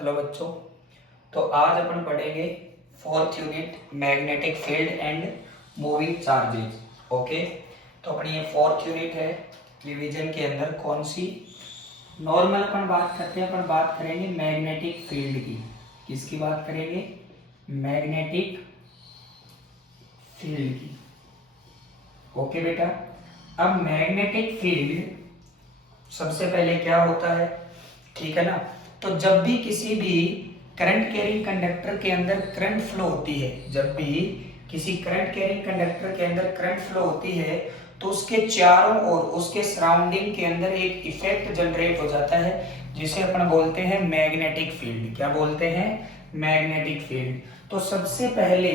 Hello बच्चों। तो आज अपन पढ़ेंगे fourth unit magnetic field and moving charges. Okay, तो अपनी ये फोर्थ यूनिट है रिवीजन के अंदर। कौन सी? नॉर्मल अपन बात करते हैं, अपन बात करेंगे मैग्नेटिक फील्ड की। किसकी बात करेंगे? मैग्नेटिक फील्ड की। ओके बेटा, अब मैग्नेटिक फील्ड सबसे पहले क्या होता है, ठीक है ना? तो जब भी किसी भी करंट कैरिंग कंडक्टर के अंदर करंट फ्लो होती है, जब भी किसी करंट कैरिंग कंडक्टर के अंदर करंट फ्लो होती है, तो उसके चारों ओर, उसके सराउंडिंग के अंदर एक इफेक्ट जनरेट हो जाता है, जिसे अपन बोलते हैं मैग्नेटिक फील्ड। क्या बोलते हैं? Magnetic field. तो सबसे पहले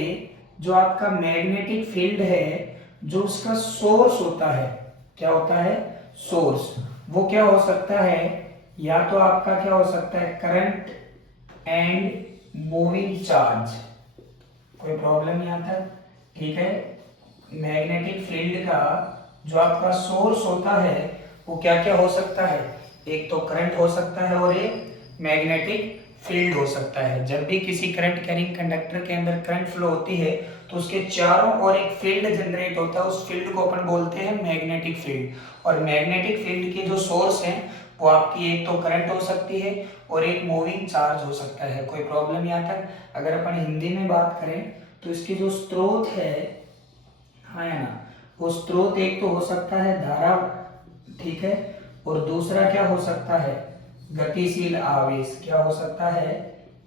जो आपका मैग्नेटिक फील्ड है, जो उसका सोर्स होता है, क्या होता है? सोर्स। वो क्या हो सकता है? या तो आपका क्या हो सकता है? Current and moving charge. कोई प्रॉब्लम नहीं आता, ठीक है? मैग्नेटिक फील्ड का जो आपका सोर्स होता है वो क्या क्या हो सकता है? एक तो करंट हो सकता है और एक मैग्नेटिक फील्ड हो सकता है। जब भी किसी करंट कैरिंग कंडक्टर के अंदर करंट फ्लो होती है तो उसके चारों ओर एक फील्ड जनरेट होता है, उस फील्ड को अपन बोलते हैं मैग्नेटिक फील्ड। और मैग्नेटिक फील्ड के जो सोर्स हैं वो आपकी एक तो करंट हो सकती है और एक मूविंग चार्ज हो सकता है। कोई प्रॉब्लम यहाँ तक? अगर अपन हिंदी में बात करें तो इसकी जो स्रोत है, हाँ है ना, वो स्रोत एक तो हो सकता है धारा, ठीक है, और दूसरा क्या हो सकता है? गतिशील आवेश। क्या हो सकता है?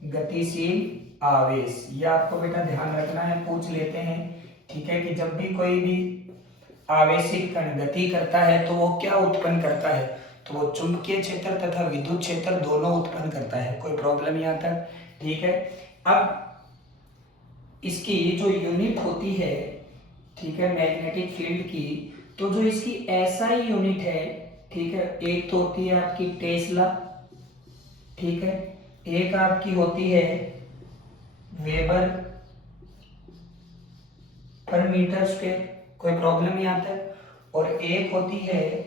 गतिशील आवेश। ये आपको बेटा ध्यान रखना है, पूछ लेते हैं, ठीक है, कि जब भी कोई भी आवेशित कण गति करता है तो वो क्या उत्पन्न करता है? तो वो चुंबकीय क्षेत्र तथा विद्युत क्षेत्र दोनों उत्पन्न करता है। कोई प्रॉब्लम यहाँ तक? ठीक है। अब इसकी जो यूनिट होती है, ठीक है, मैग्नेटिक फील्ड की, तो जो इसकी एसआई यूनिट है, ठीक है, एक तो होती है आपकी टेस्ला, ठीक है, एक आपकी होती है वेबर पर मीटर स्क्वायर। कोई प्रॉब्लम यहाँ तक? और एक होती है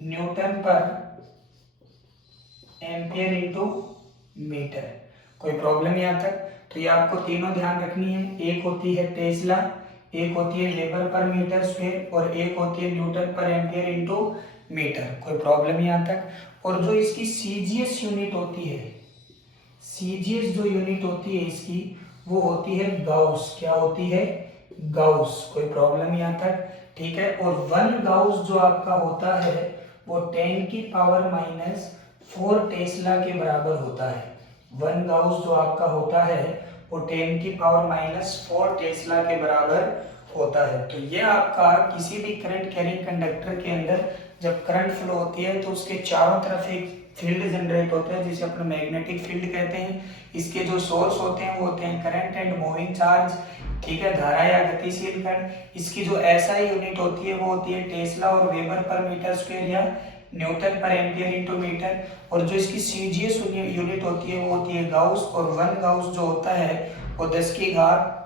न्यूटन पर एम्पियर इंटू मीटर। कोई प्रॉब्लम यहाँ तक? तो ये आपको तीनों ध्यान रखनी है। एक होती है टेस्ला, एक होती है वेबर पर मीटर स्क्वायर और एक होती है न्यूटन पर एम्पियर इंटू मीटर। कोई प्रॉब्लम यहाँ तक? और जो इसकी सीजीएस यूनिट होती है, सीजीएस जो यूनिट होती है इसकी, वो होती है गाउस। क्या होती है? गाउस। कोई प्रॉब्लम यहाँ तक? ठीक है। और 1 गाउस जो आपका होता है वो 10 की पावर माइनस 4 टेस्ला के बराबर होता है। 1 गाउस जो आपका होता है वो 10 की पावर माइनस 4 टेस्ला के बराबर होता है। तो ये आपका किसी भी करंट कैरिंग कंडक्टर के अंदर जब करंट फ्लो होती है तो उसके चारों तरफ एक फील्ड जनरेट होता है, जिसे अपन मैग्नेटिक फील्ड कहते हैं। इसके जो सोर्स होते हैं वो होते हैं करंट एंड मूविंग चार्ज, ठीक है, धारा या गतिशील कण। इसकी जो एसआई यूनिट होती है वो होती है टेस्ला और वेबर पर मीटर स्क्वायर या न्यूटन पर एम्पियर इंटू मीटर। और जो इसकी सीजीएस यूनिट होती है वो होती है गाउस। और 1 गाउस जो होता है वो 10 की घात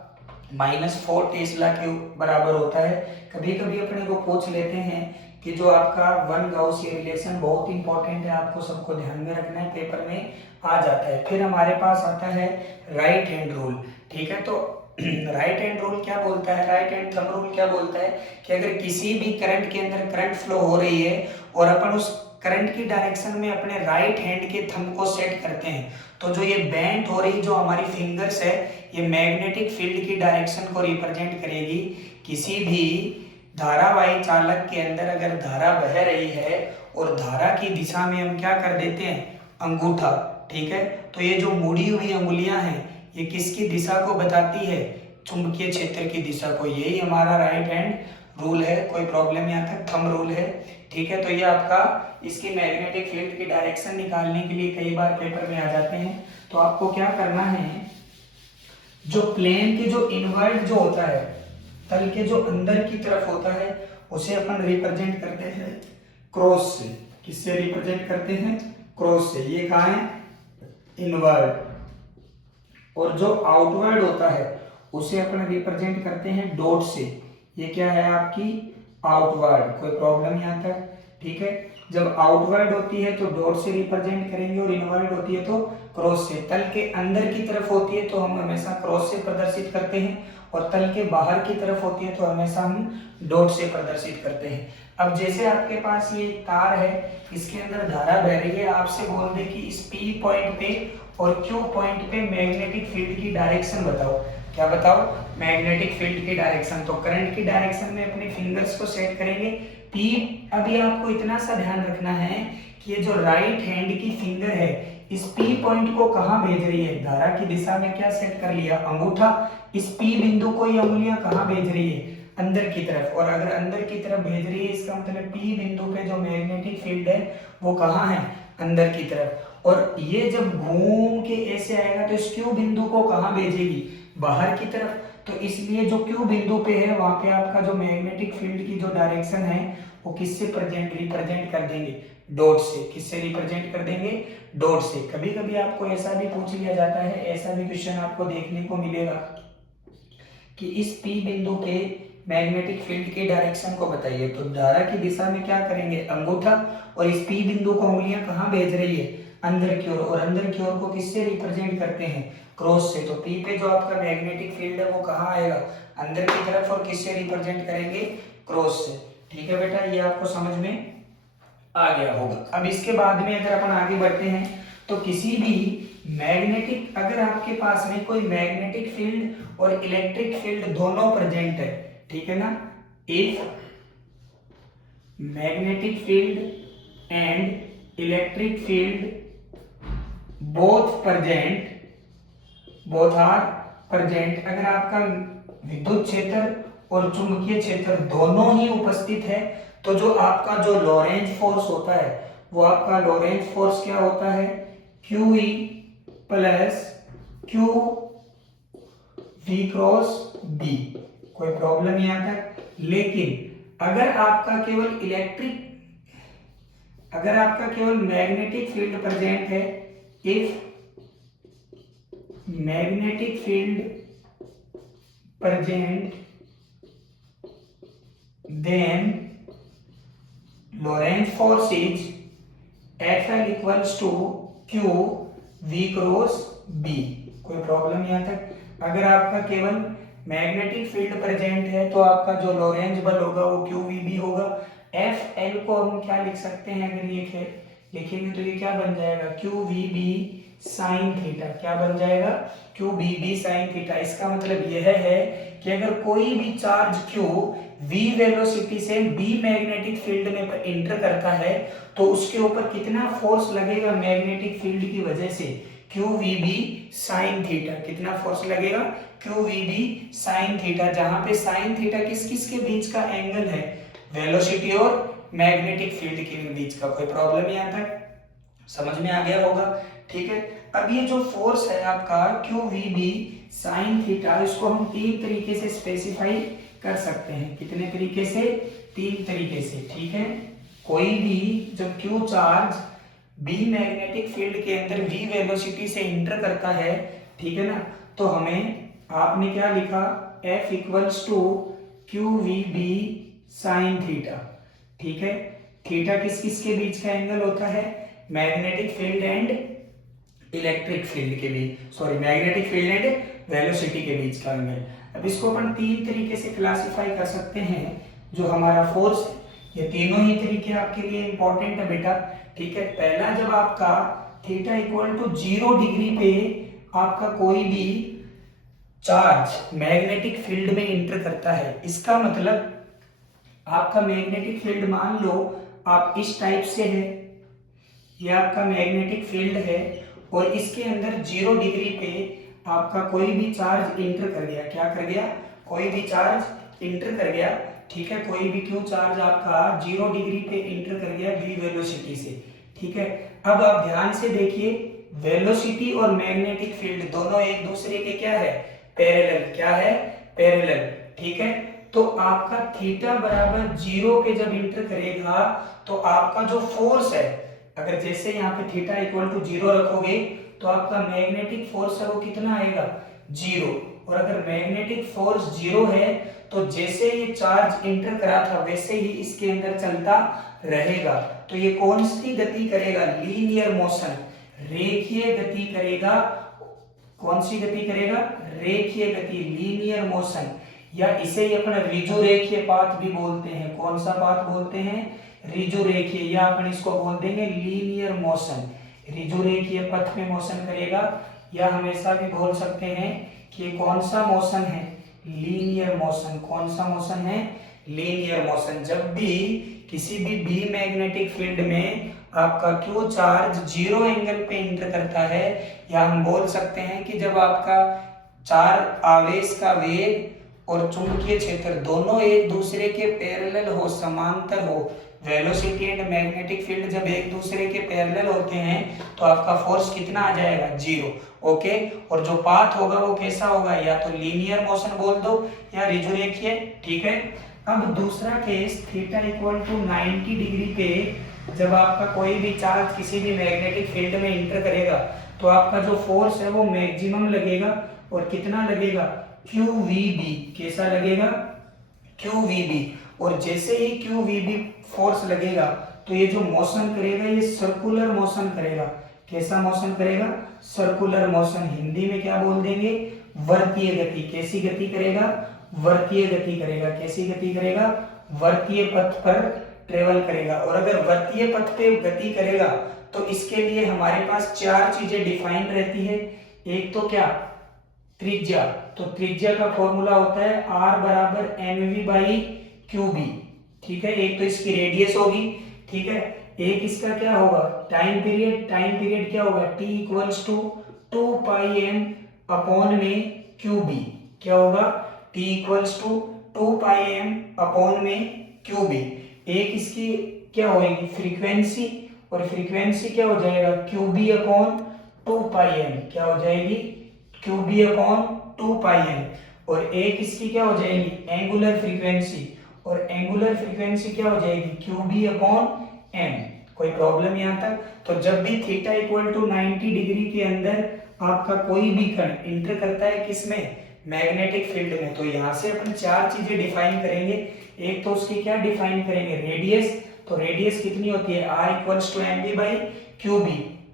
-4 टेस्ला के बराबर होता है। कभी कभी अपने को पूछ लेते हैं कि जो आपका 1 गाउस ये रिलेशन बहुत इंपॉर्टेंट है, आपको सबको ध्यान में रखना है, पेपर में आ जाता है। फिर हमारे पास आता है राइट हैंड रूल, ठीक है। तो राइट हैंड रूल क्या बोलता है? राइट हैंड थंब रूल क्या बोलता है कि अगर किसी भी करंट के अंदर करंट फ्लो हो रही है और अपन उस करंट की डायरेक्शन में अपने राइट हैंड के थंब को सेट करते हैं, तो जो ये बेंट हो रही जो हमारी फिंगर्स है, ये मैग्नेटिक फील्ड की डायरेक्शन को रिप्रेजेंट करेगी। किसी भी धारावाही चालक के अंदर अगर धारा बह रही है और धारा की दिशा में हम क्या कर देते हैं? अंगूठा, ठीक है। तो ये जो मुड़ी हुई अंगुलियां हैं ये किसकी दिशा को बताती है? चुंबकीय क्षेत्र की दिशा को। यही हमारा राइट हैंड रूल है। कोई प्रॉब्लम यहाँ तक? थंब रूल है, ठीक है। तो ये आपका इसकी मैग्नेटिक फील्ड की डायरेक्शन निकालने के लिए कई बार पेपर में आ जाते हैं। तो आपको क्या करना है, जो प्लेन के जो इनवर्ट जो होता है, तल के जो अंदर की तरफ होता है, उसे अपन रिप्रेजेंट करते हैं क्रॉस से। किससे रिप्रेजेंट करते हैं? क्रॉस से। ये कहाँ है? इनवर्ट। और जो आउटवर्ड होता है उसे अपन रिप्रेजेंट करते हैं डॉट से। ये क्या है आपकी? आउटवर्ड। कोई प्रॉब्लम यहाँ तक? ठीक है। जब आउटवर्ड होती है तो डॉट से रिप्रेजेंट करेंगे और इनवर्ड होती है तो क्रॉस से। तल के अंदर की तरफ होती है तो हम हमेशा क्रॉस से प्रदर्शित करते हैं, और तल के बाहर की तरफ होती है तो हमेशा हम डॉट से प्रदर्शित करते हैं। अब जैसे आपके पास ये तार है, इसके अंदर धारा बह रही है, आपसे बोल दे कि इस P पॉइंट पे और Q पॉइंट पे मैग्नेटिक फील्ड की डायरेक्शन बताओ। क्या बताओ? मैग्नेटिक फील्ड की डायरेक्शन। तो करंट की डायरेक्शन में अपने फिंगर्स को सेट करेंगे P। अभी आपको इतना सा ध्यान रखना है कि ये जो राइट हैंड की फिंगर है, इस P पॉइंट को कहाँ भेज रही है? धारा की दिशा में क्या सेट कर लिया? अंगूठा। इस P बिंदु को ये उंगलियां कहाँ भेज रही है? अंदर की तरफ। और अगर अंदर की तरफ भेज रही है, इसका मतलब P बिंदु पे जो मैग्नेटिक फील्ड है वो कहाँ है? अंदर की तरफ। और ये जब घूम के ऐसे आएगा तो इस Q बिंदु को कहाँ भेजेगी? बाहर की तरफ। तो इसलिए जो Q बिंदु पे है वहां पे आपका जो मैग्नेटिक फील्ड की जो डायरेक्शन है वो किससे रिप्रेजेंट कर देंगे? डॉट से। किससे रिप्रेजेंट कर देंगे? डॉट से। कभी कभी आपको ऐसा भी पूछ लिया जाता है, ऐसा भी क्वेश्चन आपको देखने को मिलेगा कि इस P बिंदु पे मैग्नेटिक फील्ड की डायरेक्शन को बताइए। तो धारा की दिशा में क्या करेंगे? अंगूठा। और इस P बिंदु को उंगलियां कहाँ भेज रही है? अंदर की ओर। और अंदर की ओर को किससे रिप्रेजेंट करते हैं? क्रॉस से। तो P पे जो आपका मैग्नेटिक फील्ड है वो कहाँ आएगा? अंदर की तरफ। और किससे रिप्रेजेंट करेंगे? क्रॉस से। ठीक है बेटा, ये आपको समझ में आ गया होगा। अब इसके बाद में अगर अपन आगे बढ़ते हैं तो किसी भी मैग्नेटिक, अगर आपके पास में कोई मैग्नेटिक फील्ड और इलेक्ट्रिक फील्ड दोनों प्रेजेंट है, ठीक है ना, if magnetic field and electric field both are present, अगर आपका विद्युत क्षेत्र और चुंबकीय क्षेत्र दोनों ही उपस्थित है, तो जो आपका जो लॉरेंज फोर्स होता है वो आपका लॉरेंज फोर्स क्या होता है? QE plus Q V cross B। कोई प्रॉब्लम यहाँ तक? लेकिन अगर आपका केवल मैग्नेटिक फील्ड प्रेजेंट है, if magnetic field present then Lorentz force is FL equals to Q V cross B। कोई प्रॉब्लम यहाँ तक? अगर आपका केवल मैग्नेटिक फील्ड प्रेजेंट है तो आपका जो लॉरेंज बल होगा वो QVB होगा। FL को हम क्या लिख सकते हैं? अगर ये लिखेंगे तो ये क्या बन जाएगा? QVB sine theta. क्या बन जाएगा? QVB sine theta. इसका मतलब यह है कि अगर कोई भी चार्ज Q V वेलोसिटी से B मैग्नेटिक फील्ड में इंटर करता है तो उसके ऊपर कितना फोर्स लगेगा मैग्नेटिक फील्ड की वजह से? QVB sine theta. कितना फोर्स लगेगा? QVB साइन थीटा, जहां पे साइन थीटा किस के बीच का एंगल है? वेलोसिटी और मैग्नेटिक फील्ड के बीच का। कोई प्रॉब्लम यहाँ तक समझ में आ गया होगा? ठीक है। अब ये जो फोर्स है आपका QVB साइन थीटा, इसको हम तीन तरीके से स्पेसिफाई कर सकते हैं। कितने तरीके से? तीन तरीके से। ठीक है। कोई भी जब Q charge B magnetic field के अंदर V वेलोसिटी से इंटर करता है, ठीक है ना, तो हमें आपने क्या लिखा? F equals to QVB sine theta. ठीक है। थीटा किस के बीच का एंगल होता है? Magnetic field and electric field के बीच, sorry magnetic field and velocity के बीच का एंगल। अब इसको अपन तीन तरीके से क्लासिफाई कर सकते हैं। जो हमारा फोर्स, ये तीनों ही तरीके आपके लिए इंपॉर्टेंट है बेटा। ठीक है। पहला, जब आपका थीटा इक्वल टू 0 डिग्री पे आपका कोई भी चार्ज मैग्नेटिक फील्ड में इंटर करता है, इसका मतलब आपका मैग्नेटिक फील्ड, मान लो आप इस टाइप से है, ये आपका मैग्नेटिक फील्ड है और इसके अंदर 0 डिग्री पे आपका कोई भी चार्ज इंटर कर गया। क्या कर गया? कोई भी चार्ज इंटर कर गया। ठीक है। कोई भी Q चार्ज आपका 0 डिग्री पे इंटर कर गया V वेलोसिटी से। ठीक है। अब आप ध्यान से देखिए, वेलोसिटी और मैग्नेटिक फील्ड दोनों एक दूसरे के क्या है? पैरेलल। क्या है? पैरेलल। ठीक है। तो आपका थीटा बराबर 0 पे जब इंटर करेगा तो आपका जो फोर्स है, अगर जैसे यहाँ पे थीटा इक्वल टू 0 रखोगे तो आपका मैग्नेटिक फोर्स है वो कितना आएगा? 0। और अगर मैग्नेटिक फोर्स 0 है तो जैसे ये चार्ज इंटर करा था वैसे ही इसके अंदर चलता रहेगा। तो ये कौन सी गति करेगा? लीनियर मोशन, रेखीय गति करेगा। कौन सी गति करेगा? रेखीय गति, लीनियर मोशन, या इसे ही अपन ऋजु रेखीय पाथ भी बोलते हैं। कौन सा पाथ बोलते हैं? ऋजु रेखीय, या अपन इसको बोल देंगे लीनियर मोशन। ऋजु रेखीय पथ में मोशन करेगा, या हमेशा भी बोल सकते हैं कि कौन सा मोशन है? Linear motion. कौन सा मोशन है? Linear motion. जब भी किसी भी बी मैग्नेटिक फील्ड में आपका क्यू चार्ज जीरो एंगल पे इंटर करता है, या हम बोल सकते हैं कि जब आपका चार आवेश का वेग और चुंबकीय क्षेत्र दोनों एक दूसरे के पैरेलल हो, समांतर हो, वेलोसिटी एंड मैग्नेटिक फील्ड जब एक दूसरे के पैरेलल होते हैं तो आपका फोर्स कितना आ जाएगा? जीरो। ओके, और जो पाथ होगा वो कैसा होगा? या तो लीनियर मोशन बोल दो या ऋजु रेखीय। ठीक है। अब दूसरा case, theta equal to 90 degree पे जब आपका कोई भी चार्ज किसी भी मैग्नेटिक फील्ड में इंटर करेगा तो आपका जो फोर्स है वो मैक्सिमम लगेगा, और कितना लगेगा? QVB। कैसा लगेगा? QVB। और जैसे ही QVB फोर्स लगेगा तो ये जो मोशन करेगा ये सर्कुलर मोशन करेगा। कैसा मोशन करेगा? Circular motion. हिंदी में क्या बोल देंगे? वर्तीय गति। कैसी गति करेगा? वर्तीय गति करेगा। कैसी गति करेगा? वर्तीय पथ पर ट्रेवल करेगा। और अगर वर्तीय पथ पे गति करेगा तो इसके लिए हमारे पास चार चीजें डिफाइन रहती है। एक तो क्या? त्रिज्या। तो त्रिज्या का फॉर्मूला होता है R बराबर mv/qb। ठीक है, एक तो इसकी रेडियस होगी। ठीक है, एक इसका क्या होगा? Time period. टाइम पीरियड क्या होगा? T equals to 2πm upon में qb। क्या होगा? T equals to 2πm upon में qb। एक इसकी क्या होगी? फ्रीक्वेंसी, और फ्रीक्वेंसी क्या हो जाएगा? qb upon 2πm। क्या हो जाएगी? qb upon 2πm। और एक इसकी क्या हो जाएगी? एंगुलर फ्रीक्वेंसी, और एंगुलर फ्रीक्वेंसी क्या हो जाएगी? qb upon m। कोई प्रॉब्लम यहां तक? तो जब भी थीटा इक्वल टू 90 डिग्री के अंदर आपका कोई भी कण इंटर करता है किसमें? मैग्नेटिक फील्ड में, तो यहां से अपन चार चीजें डिफाइन करेंगे। एक तो उसकी क्या डिफाइन करेंगे? रेडियस। तो रेडियस कितनी होती है? R equals to mv/qb।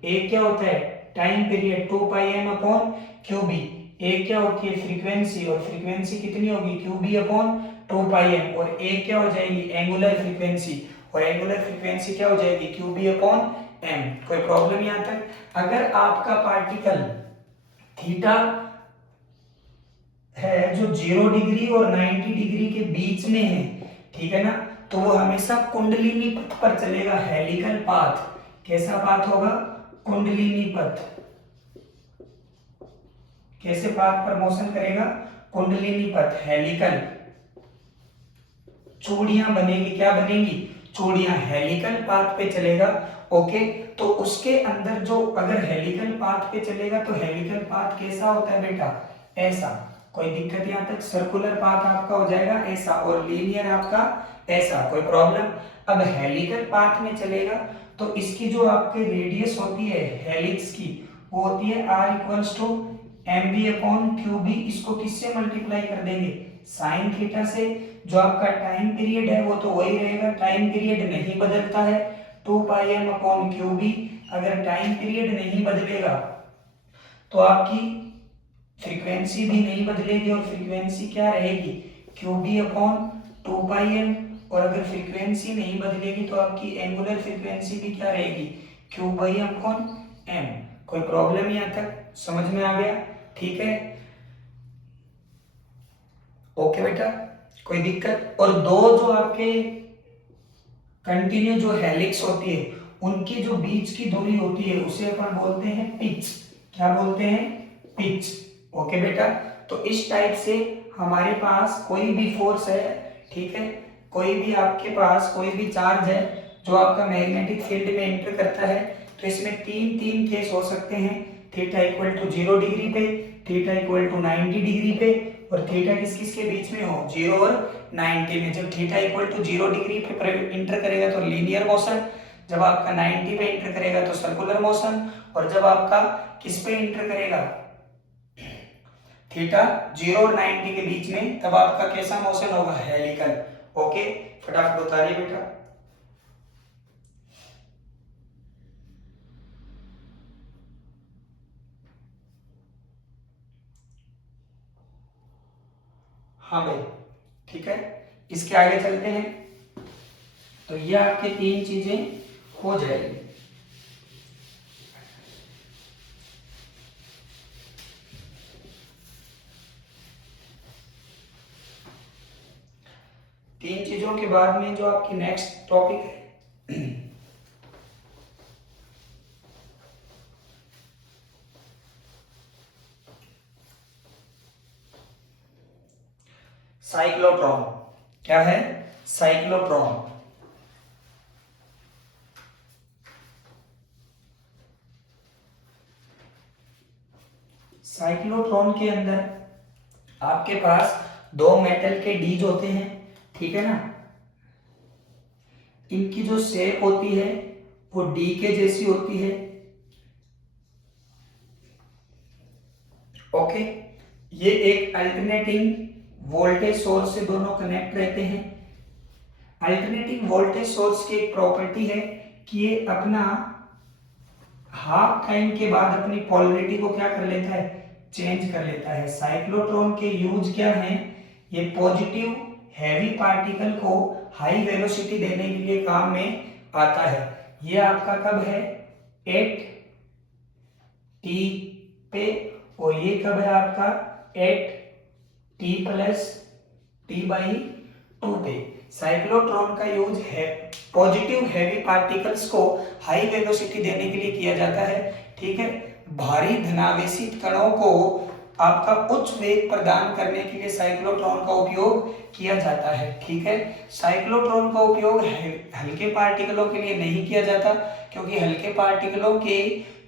एक क्या होता है? Time period 2πm upon qb। एक क्या होती है? फ्रीक्वेंसी, और फ्रीक्वेंसी कितनी होगी? qb upon 2πm। और एक क्या हो जाएगी? एंगुलर फ्रीक्वेंसी, और एंगुलर फ्रीक्वेंसी क्या हो जाएगी? qb upon m। कोई प्रॉब्लम यहां तक? अगर आपका पार्टिकल थीटा है जो 0 डिग्री और 90 डिग्री के बीच में है, ठीक है ना, तो वो हमेशा कुंडलिनी पथ पर चलेगा, हेलिकल पाथ। कैसा पाथ होगा? कुंडलिनी पथ। कैसे पाथ पर मोशन करेगा? कुंडलिनी पथ, हेलिकल। चूड़ियां बनेगी। क्या बनेगी? चूड़ियां। हेलिकल पाथ पे चलेगा। ओके, तो उसके अंदर जो अगर हेलिकल पाथ पे चलेगा तो हेलिकल पाथ कैसा होता है बेटा? ऐसा। कोई दिक्कत यहां तक? सर्कुलर पाथ आपका हो जाएगा ऐसा, और लीनियर आपका ऐसा। कोई प्रॉब्लम? अब हेलिकल पाथ में चलेगा तो इसकी जो आपके रेडियस होती है हेलिक्स की, वो होती है R equals to mv upon qb। इसको किससे मल्टीप्लाई कर देंगे? साइन थीटा से। जो आपका टाइम पीरियड है वो तो वही रहेगा, टाइम पीरियड नहीं बदलता है, 2πm अपॉन qb। अगर टाइम पीरियड नहीं बदलेगा तो आपकी फ्रीक्वेंसी भी नहीं बदलेगी, और फ्रीक्वेंसी क्या रहेगी? qb upon 2πm। और अगर फ्रीक्वेंसी नहीं बदलेगी तो आपकी एंगुलर फ्रीक्वेंसी भी क्या रहेगी? q/m upon m। कोई प्रॉब्लम यहां तक? समझ में आ गया? ठीक है, ओके बेटा, कोई दिक्कत? और दो जो आपके कंटिन्यू जो हेलिक्स होती है उनकी जो बीच की दूरी होती है उसे अपन बोलते हैं पिच। क्या बोलते हैं? पिच। ओके बेटा, तो इस टाइप से हमारे पास कोई भी फोर्स है, ठीक है, कोई भी आपके पास कोई भी चार्ज है जो आपका मैग्नेटिक फील्ड में एंटर करता है, तो इसमें तीन केस हो सकते हैं। थीटा इक्वल टू 0 डिग्री पे, थीटा इक्वल टू 90 डिग्री पे, और थीटा किस किस के बीच में हो? 0 और 90 में। जब थीटा इक्वल टू 0 डिग्री पे इंटर करेगा तो लीनियर मोशन, जब आपका 90 पे इंटर करेगा तो सर्कुलर मोशन, और जब आपका किस पे इंटर करेगा? थीटा 0 और 90 के बीच में, तब आपका कैसा मोशन होगा? हेलिकल। ओके, फटाफट उतारिए बेटा। हाँ भाई, ठीक है। इसके आगे चलते हैं। तो ये आपके 3 चीजें हो जाएगी। तीन चीजों के बाद में जो आपकी नेक्स्ट टॉपिक है साइक्लोट्रॉन। क्या है? साइक्लोट्रॉन। साइक्लोट्रॉन के अंदर आपके पास 2 मेटल के डीज होते हैं, ठीक है ना। इनकी जो शेप होती है वो डी के जैसी होती है। ओके, ये एक अल्टरनेटिंग वोल्टेज सोर्स से दोनों कनेक्ट रहते हैं। अल्टरनेटिंग वोल्टेज सोर्स की एक प्रॉपर्टी है कि ये अपना हाफ टाइम के बाद अपनी पोलरिटी को क्या कर लेता है? चेंज कर लेता है। साइक्लोट्रॉन के यूज क्या हैं? ये पॉजिटिव हैवी पार्टिकल को हाई वेलोसिटी देने के लिए काम में आता है। ये आपका कब है? 8 t पे, और ये कब है आपका? 8 t प्लस t/2 पे। साइक्लोट्रॉन का यूज है पॉजिटिव हैवी पार्टिकल्स को हाई वेलोसिटी देने के लिए किया जाता है, ठीक है। भारी धनावेशित कणों को आपका उच्च वेग प्रदान करने के लिए साइक्लोट्रॉन का उपयोग किया जाता है, ठीक है। साइक्लोट्रॉन का उपयोग हल्के पार्टिकलों के लिए नहीं किया जाता, क्योंकि हल्के पार्टिकलों के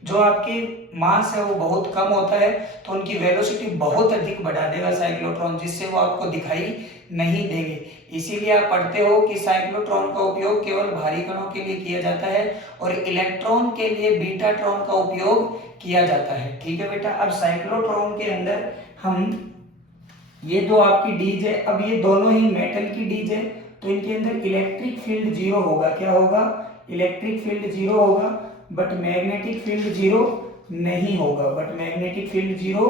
जो आपके मास है वो बहुत कम होता है, तो उनकी वेलोसिटी बहुत अधिक बढ़ा देगा साइक्लोट्रॉन, जिससे वो आपको दिखाई नहीं देंगे। इसीलिए आप पढ़ते हो कि साइक्लोट्रॉन का उपयोग केवल भारी कणों के लिए किया जाता है और इलेक्ट्रॉन के लिए बीटाट्रॉन का उपयोग किया जाता है, ठीक है बेटा। अब साइक्लोट्रॉन के अंदर हम ये दो आपकी डीज है, अब ये दोनों ही मेटल की डीज है, तो इनके अंदर इलेक्ट्रिक फील्ड जीरो होगा। क्या होगा? इलेक्ट्रिक फील्ड जीरो होगा, बट मैग्नेटिक फील्ड जीरो नहीं होगा, बट मैग्नेटिक फील्ड जीरो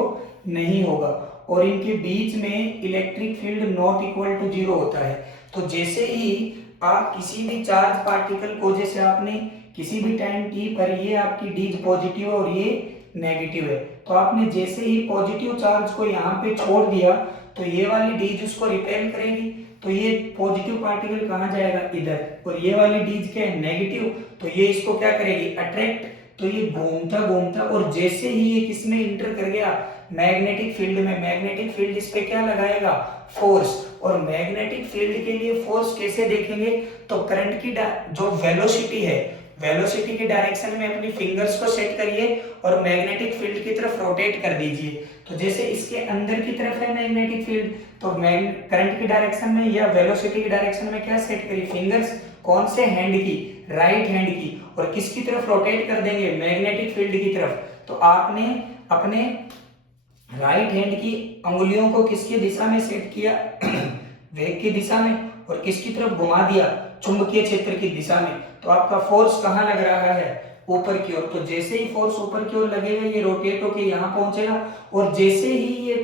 नहीं होगा। और इनके बीच में electric field not equal to zero होता है। तो जैसे ही आप किसी भी चार्ज पार्टिकल को, जैसे आपने किसी भी टाइम टी पर, ये आपकी डीज पॉजिटिव है और ये नेगेटिव है, तो आपने जैसे ही पॉजिटिव चार्ज को यहाँ पे छोड़ दिया तो ये वाली डीज उसको रिपेल करेगी, तो ये पॉजिटिव पार्टिकल कहाँ जाएगा? इधर। और ये वाली डीज क्या है? नेगेटिव, तो ये इसको क्या करेगी? अट्रैक्ट। तो ये घूमता घूमता, और जैसे ही ये किसमें इंटर कर गया? मैग्नेटिक फील्ड में। मैग्नेटिक फील्ड इस पे क्या लगाएगा? फोर्स। और मैग्नेटिक फील्ड के लिए फोर्स कैसे देखेंगे? तो करंट की जो वेलोसिटी है, वेलोसिटी की डायरेक्शन में अपनी फिंगर्स को सेट करिए और मैग्नेटिक फील्ड की तरफ रोटेट कर दीजिए। तो जैसे इसके अंदर की तरफ है मैग्नेटिक फील्ड, तो करंट की डायरेक्शन में या वेलोसिटी की डायरेक्शन में क्या सेट करिए? फिंगर्स। कौन से हैंड की? राइट हैंड की। और किसकी तरफ रोटेट कर देंगे? मैग्नेटिक फील्ड की तरफ। तो आपने अपने राइट हैंड की अंगुलियों को किसकी दिशा में सेट किया? वेग की दिशा में। और किसकी तरफ घुमा दिया? चुंबकीय क्षेत्र की दिशा में। तो आपका फोर्स कहाँ लग रहा है? ऊपर की ओर। तो जैसे ही फोर्स ऊपर की ओर लगेगा, ये रोटेट होके यहाँ पहुंचेगा, और जैसे ही ये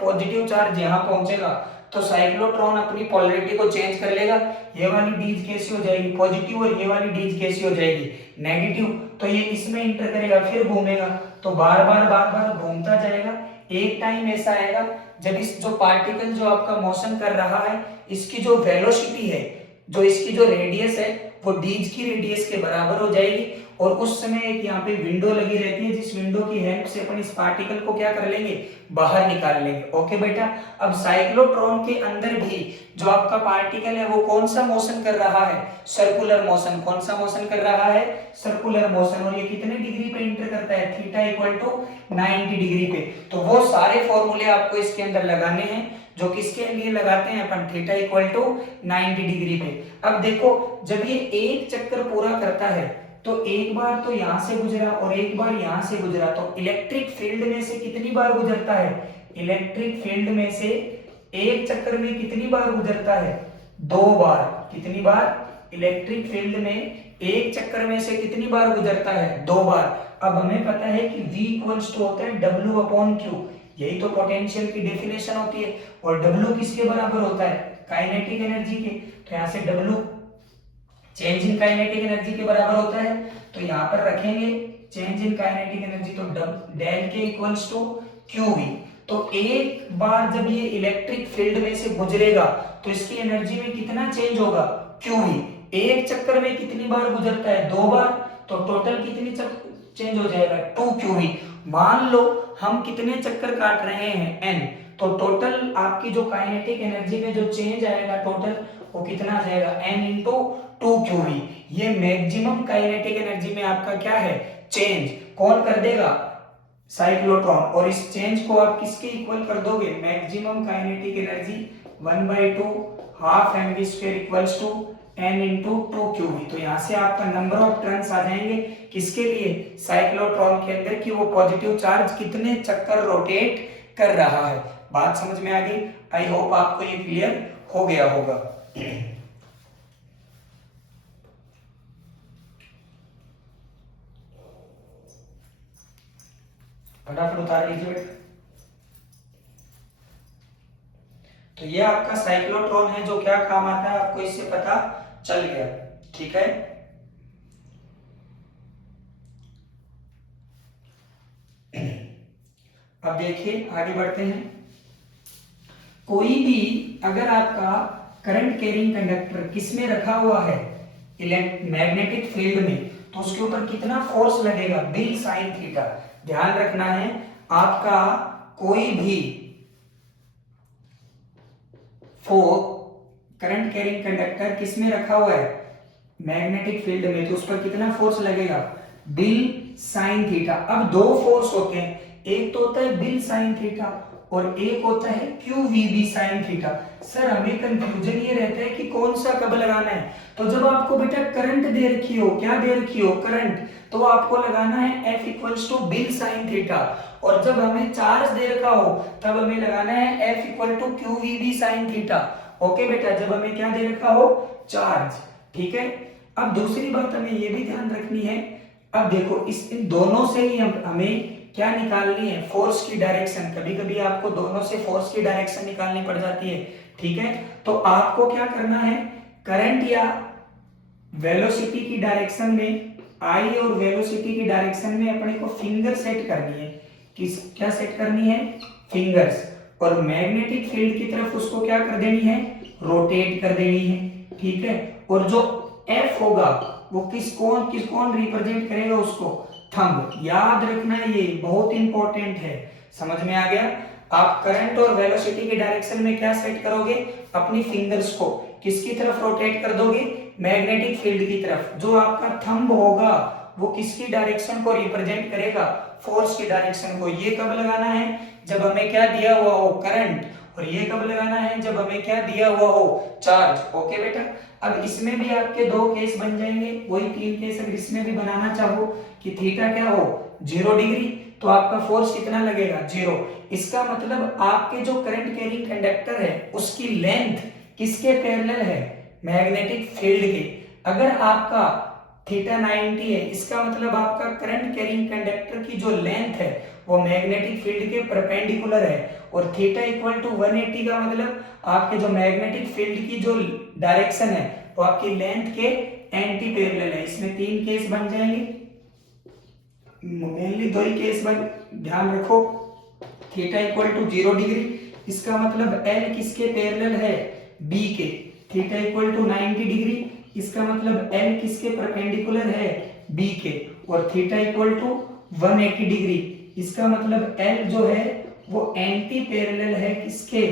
पॉजिटिव चार्ज यहाँ पहुंचेगा तो साइक्लोट्रॉन अपनी पोलरिटी को चेंज कर लेगा। ये वाली डीज कैसी हो जाएगी? पॉजिटिव। और ये वाली डीज कैसी हो जाएगी? नेगेटिव। तो ये इसमें इंटर करेगा, फिर घूमेगा, तो बार बार घूमता जाएगा। एक टाइम ऐसा आएगा जब इस जो पार्टिकल जो आपका मोशन कर रहा है, इसकी जो वेलोसिटी है, जो इसकी जो रेडियस है, वो डीज की रेडियस के बराबर हो जाएगी। और उस समय एक यहाँ पे विंडो लगी रहती है, जिस विंडो की हेल्प से अपन इस पार्टिकल को क्या कर लेंगे? बाहर निकाल लेंगे। ओके बेटा। अब साइक्लोट्रॉन के अंदर भी जो आपका पार्टिकल है वो कौन सा मोशन कर रहा है? Circular motion. कौन सा मोशन कर रहा है? Circular motion. और ये कितने डिग्री पे इंटर करता है? थीटा इक्वल टू 90 डिग्री पे। तो वो सारे फॉर्मूले आपको इसके अंदर लगाने हैं, जो किसके लिए लगाते हैं अपन? थीटा इक्वल टू 90 डिग्री पे। अब देखो, जब ये एक चक्कर पूरा करता है तो एक बार तो यहां से गुजरा और एक बार यहां से गुजरा, तो इलेक्ट्रिक फील्ड में से कितनी बार गुजरता है? इलेक्ट्रिक फील्ड में से एक चक्कर में कितनी बार गुजरता है? 2 बार। कितनी बार? इलेक्ट्रिक फील्ड में एक चक्कर में से कितनी बार गुजरता है? 2 बार। अब हमें पता है कि V इक्वल्स टू होता है W अपॉन Q। यही तो पोटेंशियल की डेफिनेशन होती है। और W किसके बराबर होता है? काइनेटिक एनर्जी के। तो यहाँ से W change in kinetic energy के बराबर होता है। तो यहाँ पर रखेंगे चेंज इन काइनेटिक एनर्जी, तो डेल के इक्वल्स टू QV। तो एक बार जब ये इलेक्ट्रिक फील्ड में से गुजरेगा तो इसकी एनर्जी में कितना चेंज होगा? QV। एक चक्कर में कितनी बार गुजरता है? 2 बार। तो टोटल कितनी चेंज हो जाएगा? 2QV। मान लो हम कितने चक्कर काट रहे हैं? N। तो टोटल आपकी जो काइनेटिक एनर्जी में जो चेंज आएगा टोटल, वो कितना आ जाएगा? N into 2QV। ये मैक्सिमम काइनेटिक एनर्जी में आपका क्या है? चेंज। कौन कर देगा? साइक्लोट्रॉन। और इस चेंज को आप किसके इक्वल कर दोगे? Maximum kinetic energy 1/2 half mv² equals to n into 2QV। तो यहाँ से आपका नंबर ऑफ टर्न्स आ जाएंगे किसके लिए? साइक्लोट्रॉन के अंदर, कि वो पॉजिटिव चार्ज कितने चक्कर रोटेट कर रहा है। बात समझ में आ गई? आई होप आपको ये क्लियर हो गया होगा। फटाफट उतार लीजिए बेटा। तो ये आपका साइक्लोट्रॉन है, जो क्या काम आता है आपको इससे पता चल गया। ठीक है, अब देखिए आगे बढ़ते हैं। कोई भी अगर आपका करंट कैरिंग कंडक्टर किसमें रखा हुआ है? मैग्नेटिक फील्ड में, तो उसके ऊपर कितना फोर्स लगेगा? Bill sine theta. ध्यान रखना है, आपका कोई भी करंट कैरिंग कंडक्टर किसमें रखा हुआ है? मैग्नेटिक फील्ड में, तो उस पर कितना फोर्स लगेगा? Bill sine theta. अब दो फोर्स होते हैं, एक तो होता है बिल साइन थीटा और एक होता है QVB साइन थीटा। सर हमें कंफ्यूजन ये रहता है कि कौन सा कब लगाना है। तो जब आपको बेटा करंट दे रखी हो, क्या दे रखी हो? करंट, तो आपको लगाना है F इक्वल्स टू बिल साइन थीटा। और जब हमें चार्ज दे रखा हो तब हमें लगाना है F equal to QVB sine theta. Okay बेटा, जब हमें क्या दे रखा हो? चार्ज। ठीक है, अब दूसरी बात हमें ये भी ध्यान रखनी है। अब देखो इन दोनों से ही हमें क्या निकालनी है? फोर्स की डायरेक्शन। कभी कभी आपको दोनों से फोर्स की डायरेक्शन निकालनी पड़ जाती है। ठीक है, तो आपको क्या करना है? करंट या वेलोसिटी की डायरेक्शन में, आई और वेलोसिटी की डायरेक्शन में अपने को फिंगर सेट करनी है। क्या सेट करनी है? फिंगर्स। और मैग्नेटिक फील्ड की तरफ उसको क्या कर देनी है? रोटेट कर देनी है। ठीक है, और जो F होगा वो किस कौन रिप्रेजेंट करेगा उसको? थंब। याद रखना है, ये बहुत इंपॉर्टेंट है। समझ में आ गया? आप करंट और वेलोसिटी की डायरेक्शन में क्या सेट करोगे? अपनी फिंगर्स को किसकी तरफ रोटेट कर दोगे? मैग्नेटिक फील्ड की तरफ। जो आपका थंब होगा वो किसकी डायरेक्शन को रिप्रेजेंट करेगा? फोर्स की डायरेक्शन को। ये कब लगाना है? जब हमें क्या दिया हुआ हो? करंट। और ये कब लगाना है? जब हमें क्या दिया हुआ हो? चार्ज। ओके बेटा, अब इसमें भी आपके दो केस बन जाएंगे, वही 3 केस अगर इसमें भी बनाना चाहो कि थीटा क्या हो? 0 डिग्री, तो आपका फोर्स कितना लगेगा? 0। इसका मतलब आपके जो करंट कैरिंग कंडक्टर है उसकी लेंथ किसके पैरेलल है? मैग्नेटिक फील्ड के। अगर आपका थीटा 90 है, इसका मतलब आपका करंट कैरिंग कंडक्टर की जो लेंथ है वो मैग्नेटिक फील्ड के परपेंडिकुलर है। और थीटा इक्वल टू 180 का मतलब आपके जो मैग्नेटिक फील्ड की जो डायरेक्शन है वो आपकी लेंथ के एंटी पैरेलल है। इसमें 3 केस बन जाएंगे, मेनली 2 ही केस बन, ध्यान रखो। थीटा इक्वल टू 0 डिग्री, इसका मतलब L किसके पैरेलल है? B के। थीटा इक्वल टू 90 डिग्री, इसका मतलब L किसके परपेंडिकुलर है? B के। और थीटा इक्वल टू 180 डिग्री, इसका मतलब L जो है वो एंटी पैरेलल है किसके?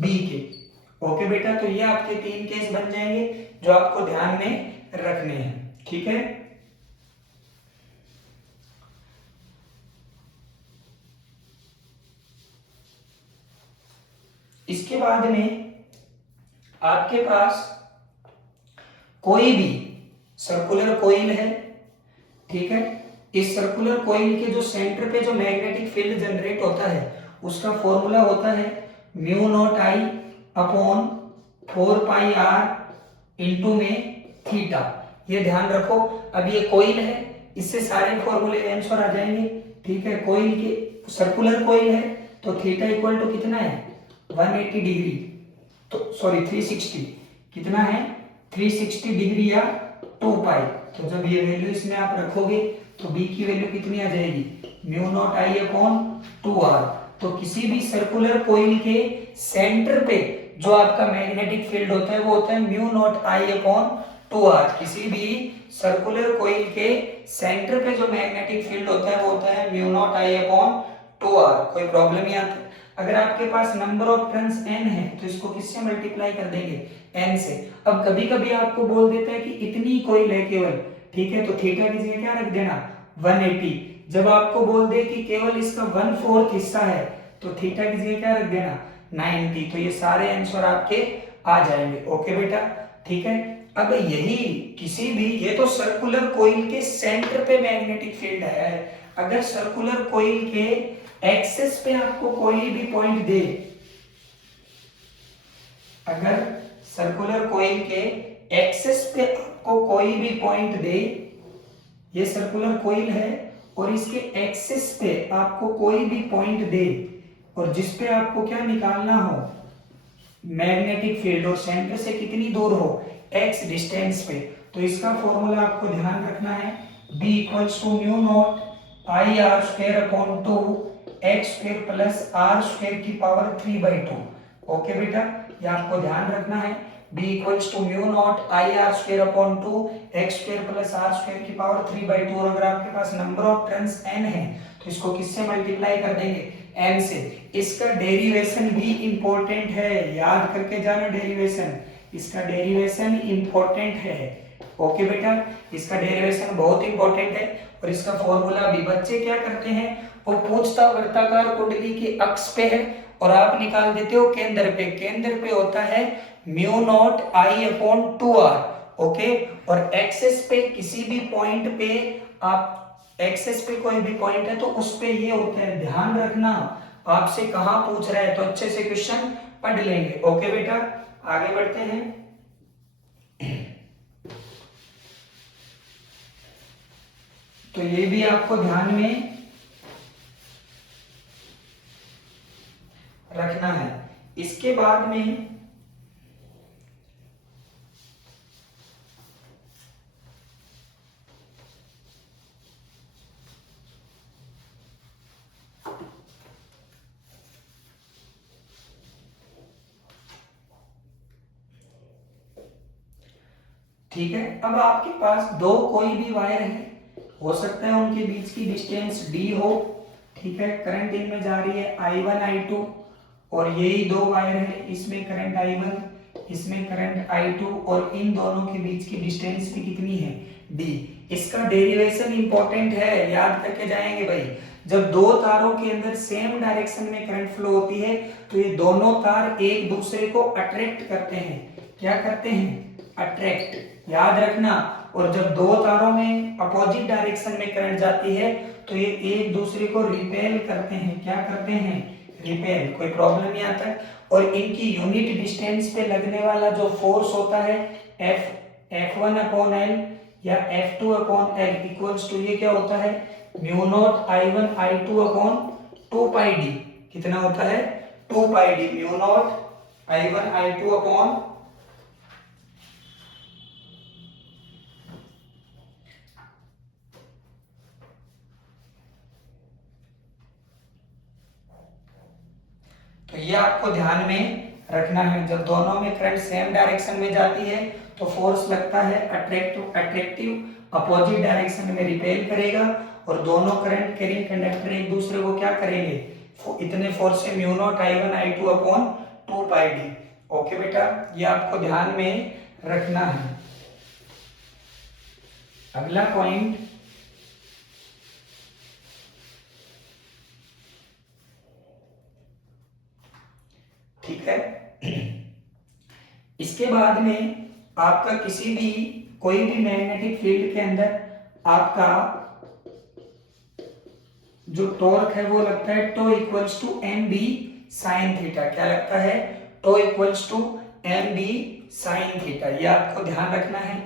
B के। ओके बेटा, तो ये आपके 3 केस बन जाएंगे जो आपको ध्यान में रखने हैं। ठीक है, इसके बाद में आपके पास कोई भी सर्कुलर कोइल है। ठीक है, इस सर्कुलर कोइल के जो सेंटर पे जो मैग्नेटिक फील्ड जनरेट होता है उसका फॉर्मूला होता है μ0I अपॉन 4πr इंटू में थीटा। ये ध्यान रखो। अब ये कोइल है, इससे सारे फॉर्मूले आंसर आ जाएंगे। ठीक है, कोईल के सर्कुलर कोईल है तो थीटा इक्वल टू कितना है 180 डिग्री, तो सॉरी 360, कितना है 360 डिग्री या 2 पाई। तो जब ये वैल्यू इसमें आप रखोगे तो b की वैल्यू कितनी आ जाएगी म्यू नॉट आई अपॉन 2r। तो किसी भी सर्कुलर कोईल के सेंटर पे जो आपका मैग्नेटिक फील्ड होता है वो होता है म्यू नॉट आई अपॉन 2r। किसी भी सर्कुलर कोईल के सेंटर पे जो मैग्नेटिक फील्ड होता है वो होता है म्यू नॉट आई अपॉन 2r। कोई प्रॉब्लम यहाँ पे? अगर आपके पास नंबर ऑफ टर्न्स n है तो इसको किससे मल्टीप्लाई कर देंगे n से। अब कभी कभी आपको बोल देता है कि इतनी कोईल है केवल, ठीक है, तो थीटा की जगह क्या रख देना 180। जब आपको बोल दे कि केवल इसका 1/4 हिस्सा है तो थीटा की जगह क्या रख देना 90। तो ये सारे आंसर आपके आ जाएंगे। ओके बेटा, ठीक है। अब यही किसी भी, ये तो सर्कुलर कोईल के सेंटर पे मैग्नेटिक फील्ड है। अगर सर्कुलर कोईल के एक्सिस पे आपको कोई भी पॉइंट दे, अगर सर्कुलर कोईल के एक्सिस पे आपको कोई भी पॉइंट दे, ये सर्कुलर कोईल है और इसके एक्सिस पे आपको कोई भी पॉइंट दे और जिस पे आपको क्या निकालना हो मैग्नेटिक फील्ड और सेंटर से कितनी दूर हो x डिस्टेंस पे, तो इसका फॉर्मूला आपको ध्यान रखना है b equals to mu naught I R square upon 2 X square plus R square की पावर 3/2। ओके बेटा, ये आपको ध्यान रखना है b equals to mu naught I R square upon 2 X square plus R square की पावर 3/2। और अगर आपके पास नंबर ऑफ टर्न्स n है तो इसको किससे मल्टीप्लाई कर देंगे n से। इसका डेरिवेशन भी इंपॉर्टेंट है, याद करके जाना डेरिवेशन, इसका डेरिवेशन इंपॉर्टेंट है। ओके बेटा, इसका डेरिवेशन बहुत इंपॉर्टेंट है और इसका फॉर्मूला भी बच्चे क्या करते हैं वो पूछता वृत्ताकार कुंडली की अक्ष पे है और आप निकाल देते हो केंद्र पे। केंद्र पे होता है म्यू नॉट आई अपॉन 2r। ओके, और एक्सिस पे किसी भी पॉइंट पे आप एक्सिस पे कोई भी पॉइंट है तो उस पे ये होता है। ध्यान रखना आपसे कहां पूछ रहा है तो अच्छे से क्वेश्चन पढ़ लेंगे। ओके बेटा, आगे बढ़ते हैं। तो ये भी आपको ध्यान में रखना है। इसके बाद में ठीक है, अब आपके पास दो कोई भी वायर है, हो सकता है उनके बीच की डिस्टेंस d हो। ठीक है, करंट इनमें जा रही है I1 I2 और यही दो वायर है, इसमें करंट I1 इसमें करंट I2 और इन दोनों के बीच की डिस्टेंस भी कितनी है d। इसका डेरिवेशन इंपॉर्टेंट है, याद करके जाएंगे भाई। जब दो तारों के अंदर सेम डायरेक्शन में करंट फ्लो होती है तो ये दोनों तार एक दूसरे को अट्रैक्ट करते हैं। क्या करते हैं? अट्रैक्ट, याद रखना। और जब दो तारों में अपोजिट डायरेक्शन में करंट जाती है तो ये एक दूसरे को रिपेल करते हैं। क्या करते हैं? रिपेल। कोई प्रॉब्लम नहीं आता। और इनकी यूनिट डिस्टेंस पे लगने वाला जो फोर्स होता है F1 अपॉन L या F2 upon L equals to ये क्या होता है mu not I1 I2 upon 2 pi d। कितना होता है 2 पाई d, mu naught I1 I2 upon तो ये आपको ध्यान में रखना है। जब दोनों में करंट सेम डायरेक्शन में जाती है तो फोर्स लगता है अट्रैक्टिव अपोजिट डायरेक्शन में रिपेल करेगा और दोनों करंट कैरिंग कंडक्टर एक दूसरे को क्या करेंगे इतने फोर्स से mu naught I1 I2 upon 2 पाई d। ओके बेटा, ये आपको ध्यान में रखना है। अगला पॉइंट, ठीक है, इसके बाद में आपका किसी भी कोई भी मैग्नेटिक फील्ड के अंदर आपका जो टॉर्क है वो लगता है tau equals to M B sine theta. क्या लगता है? Tau equals to M B sine theta. ये आपको ध्यान रखना है।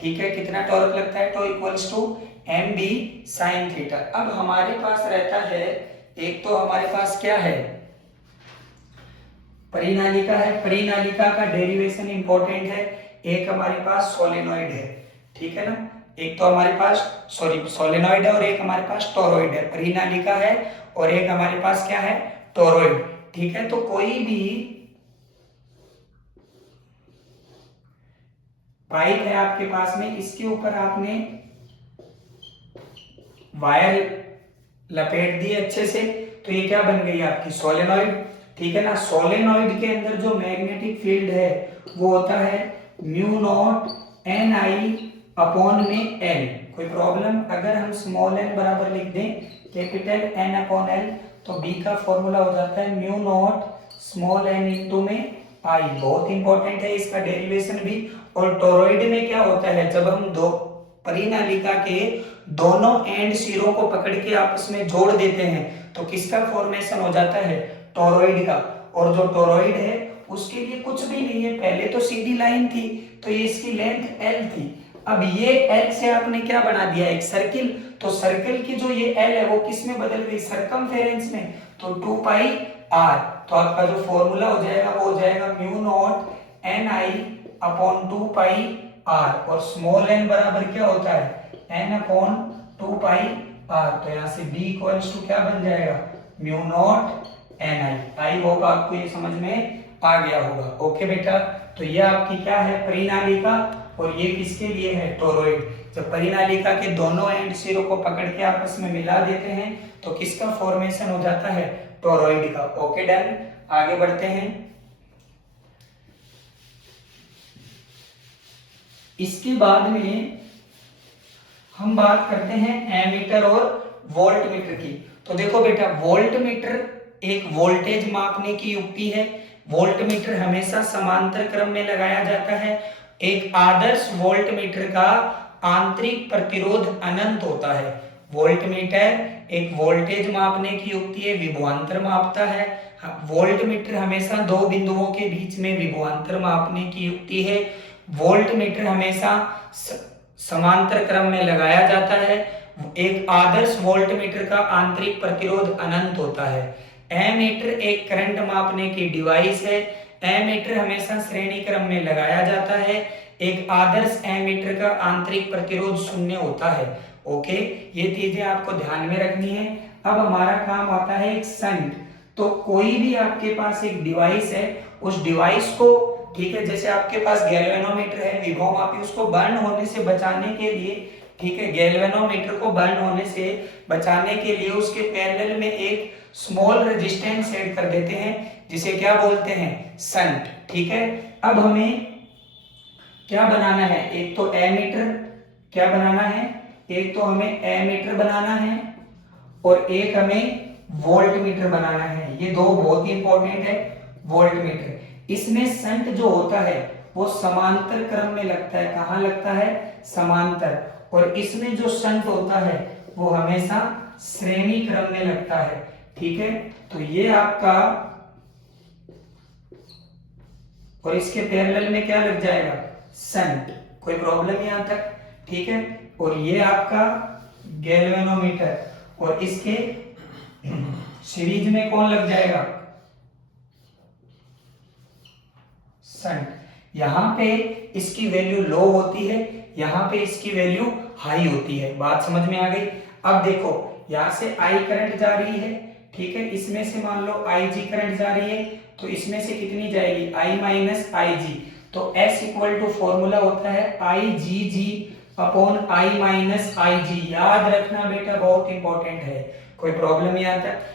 ठीक है, कितना टॉर्क लगता है? Tau equals to M B sine theta. अब हमारे पास रहता है, एक तो हमारे पास क्या है, परिनालिका है, परिनालिका का डेरिवेशन इंपॉर्टेंट है, एक हमारे पास सोलेनॉइड है, ठीक है ना, एक तो हमारे पास सोलेनॉइड है और एक हमारे पास टोरॉइड है, परिनालिका है और एक हमारे पास क्या है, टोरॉइड, ठीक है। तो कोई भी पाइप है आपके पास में, इसके ऊपर आपने वायर लपेट दी अच्छे से, तो ये क्या बन गई आपकी सोलेनॉइड, ठीक है ना। सोलेनॉइड के अंदर जो मैग्नेटिक फील्ड है वो होता है mu naught N I upon में एल। कोई प्रॉब्लम, अगर हम स्मॉल एन बराबर लिख दें कैपिटल एन अपॉन एल, तो बी का फॉर्मूला हो जाता है mu naught small N into में आई। बहुत इंपॉर्टेंट है इसका डेरिवेशन भी। और टोरॉइड में क्या होता है, जब हम दो परिनालिका के दोनों एंड सिरों को पकड़ के आपस में जोड़ देते हैं तो किसका फॉर्मेशन हो जाता है, टोरॉइड का। और जो टोरॉइड है उसके लिए कुछ भी नहीं है, पहले तो सीधी लाइन थी, तो ये इसकी लेंथ एल थी। अब ये एल से आपने क्या बना दिया, एक सर्किल, तो सर्किल की जो ये एल है वो किस में बदल गई, सरकमफेरेंस में, तो 2 पाई आर। तो आपका जो फॉर्मूला हो जाएगा वो हो जाएगा mu naught N I upon 2 pi R, और स्मॉल एन बराबर क्या होता है, एन अपॉन 2 पाई आर। तो यहाँ से बी इक्वल्स टू क्या बन जाएगा, mu naught N I. I hope आपको ये समझ में आ गया होगा। ओके बेटा, तो ये आपकी क्या है, परिनालिका, और ये किसके लिए है, टोरॉइड। जब परिनालिका के दोनों एंड सिरों को पकड़ के आपस में मिला देते हैं तो किसका फॉर्मेशन हो जाता है, टोरॉइड का। ओके डन, आगे बढ़ते हैं। इसके बाद में हम बात करते हैं एमीटर और वोल्ट मीटर की। तो देखो बेटा, वोल्ट मीटर एक वोल्टेज मापने की युक्ति है। वोल्ट मीटर हमेशा समांतर क्रम में लगाया जाता है। एक आदर्श वोल्ट मीटर का आंतरिक प्रतिरोध अनंत होता है। वोल्ट मीटर एक वोल्टेज मापने की युक्ति है, विभवांतर मापता है। वोल्ट मीटर हमेशा दो बिंदुओं के बीच में विभवांतर मापने की युक्ति है। वोल्ट मीटर हमेशा समांतर क्रम में लगाया जाता है। एक आदर्श वोल्ट मीटर का आंतरिक प्रतिरोध अनंत होता है। एमीटर एक करंट मापने की डिवाइस है। एमीटर हमेशा श्रेणी क्रम में लगाया जाता है। एक आदर्श एमीटर का आंतरिक प्रतिरोध शून्य होता है। ओके, ये चीजें आपको ध्यान में रखनी है। अब हमारा काम आता है एक शंट। तो कोई भी आपके पास एक डिवाइस है, उस डिवाइस को, ठीक है, जैसे आपके पास गैल्वेनोमीटर है, विभव मापी, उसको बर्न होने से बचाने के लिए, ठीक है, गैल्वेनोमीटर को बर्न होने से बचाने के लिए उसके पैरेलल में एक स्मॉल रेजिस्टेंस ऐड कर देते हैं, जिसे क्या बोलते हैं, शंट। ठीक है, अब हमें क्या बनाना है, एक तो एमीटर क्या बनाना है, एक तो हमें एमीटर बनाना है और एक हमें वोल्ट मीटर बनाना है। ये दो बहुत ही इंपॉर्टेंट है। वोल्ट मीटर, इसमें शंट जो होता है वो समांतर क्रम में लगता है। कहां लगता है, समांतर। और इसमें जो शंट होता है वो हमेशा श्रेणी क्रम में लगता है। ठीक है, तो ये आपका, और इसके पैरेलल में क्या लग जाएगा, शंट। कोई प्रॉब्लम यहां तक, ठीक है। और ये आपका गैल्वेनोमीटर, और इसके सीरीज में कौन लग जाएगा, शंट। यहां पे इसकी वैल्यू लो होती है, यहां पे इसकी वैल्यू हाई होती है। बात समझ में आ गई। अब देखो, यहां से आई करंट जा रही है, ठीक है, इसमें से मान लो आई जी करंट जा रही है, तो इसमें से कितनी जाएगी, आई माइनस आई जी। तो एस इक्वल टू फॉर्मूला होता है आई G G upon I minus I जी। याद रखना बेटा, बहुत इंपॉर्टेंट है। कोई प्रॉब्लम यहां तक।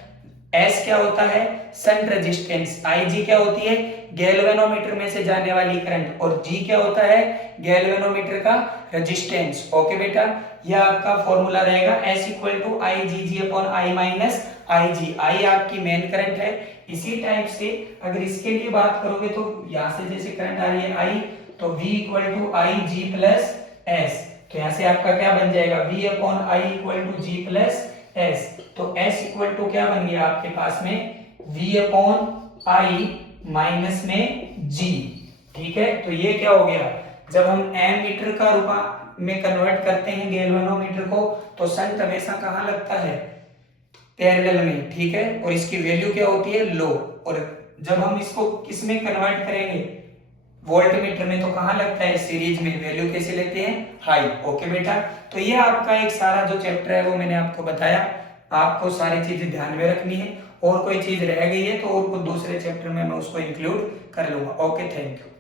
एस क्या होता है, शंट रेजिस्टेंस। आई जी क्या होती है, गैल्वेनोमीटर में से जाने वाली करंट। और जी क्या होता है, गैल्वेनोमीटर का रेजिस्टेंस। ओके बेटा, यह आपका फॉर्मूला रहेगा S equal to I G G upon I minus I G. I आपकी मेन करंट है। इसी टाइप से अगर इसके लिए बात करोगे तो यहां से जैसे करंट आ रही है आई, तो V equal to I G plus S. तो यहां से आपका क्या बन जाएगा, V upon I equal to G plus S. तो S इक्वल टू क्या बन गया आपके पास में, V अपॉन आई माइनस में G। ठीक है, तो ये क्या हो गया, जब हम एमीटर का में कन्वर्ट करते हैं गैल्वेनोमीटर को, तो शंट हमेशा कहाँ लगता है, पैरेलल में, ठीक है। और इसकी वैल्यू क्या होती है, लो। और जब हम इसको किस में कन्वर्ट करेंगे, वोल्टमीटर में, तो कहाँ लगता है, सीरीज में। वैल्यू कैसे लेते हैं, हाई। ओके बेटा, तो ये आपका एक सारा जो चैप्टर है वो मैंने आपको बताया। आपको सारी चीजें ध्यान में रखनी है, और कोई चीज रह गई है तो और कुछ दूसरे चैप्टर में मैं उसको इंक्लूड कर लूंगा। Okay, thank you.